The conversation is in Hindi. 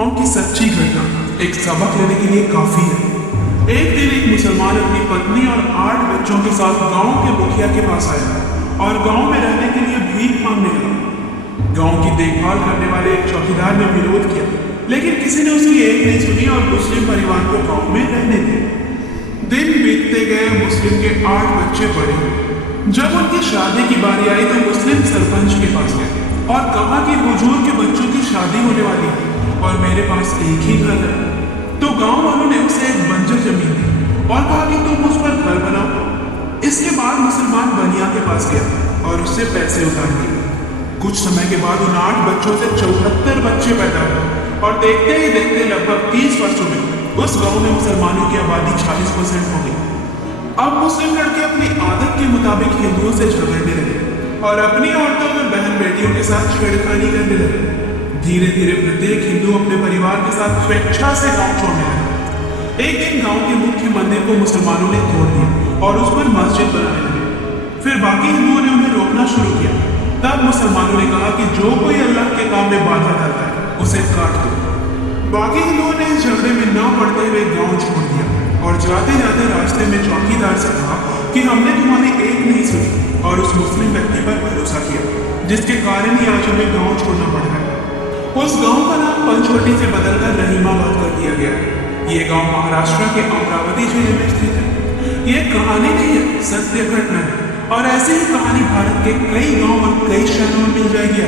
गाँव की सच्ची घटना एक सबक लेने के लिए काफी है। एक दिन एक मुसलमान अपनी पत्नी और 8 बच्चों के साथ गांव के मुखिया के पास आया और गांव में रहने के लिए भीख मांगने लगा। गांव की देखभाल करने वाले एक चौकीदार ने विरोध किया, लेकिन किसी ने उसकी एक नहीं सुनी और मुस्लिम परिवार को गांव में रहने दिया। दिन बीतते गए, मुस्लिम के 8 बच्चे बड़े। जब उनकी शादी की बारी आई तो मुस्लिम सरपंच के पास गए और कहा कि हुजूर के बच्चों की शादी होने वाली है और मेरे पास एक ही घर है। तो गांव वालों ने उसे एक बंजर जमीन दी और कहा कि तुम उस पर घर बनाओ। इसके बाद मुसलमान बनिया के पास गया और उससे पैसे उधार लिए। कुछ समय के बाद उन 8 बच्चों से 74 बच्चे पैदा हुए और देखते ही देखते लगभग 30 वर्षों में उस गांव में मुसलमानों की आबादी 40% हो गई। अब मुस्लिम लड़के अपनी आदत के मुताबिक हिंदुओं से झगड़ने लगे और अपनी औरतों और बहन बेटियों के साथ छेड़खानी करने लगे। धीरे धीरे प्रत्येक हिंदू अपने परिवार के साथ स्वेच्छा से गांव छोड़ने लगा। एक दिन गांव के मुख्य मंदिर को मुसलमानों ने तोड़ दिया और उस पर मस्जिद बनाने लगे। फिर बाकी हिंदुओं ने उन्हें रोकना शुरू किया। तब मुसलमानों ने कहा कि जो कोई अल्लाह के काम में बाधा डालता है उसे काट दो। बाकी हिंदुओं ने इस झगड़े में न पड़ते हुए गांव छोड़ दिया और जाते जाते रास्ते में चौकीदार से कहा कि हमने तुम्हारी एक नहीं सुनी और उस मुस्लिम व्यक्ति पर भरोसा किया, जिसके कारण ही आज हमें गांव छोड़ना पड़ रहा है। उस गांव का नाम पंचवटी से बदलकर रहीमाबाद कर दिया गया। ये गांव महाराष्ट्र के अमरावती जिले में स्थित है। ये कहानी नहीं है, सत्य घटना है और ऐसी ही कहानी भारत के कई गांव और कई शहरों में मिल जाएगी।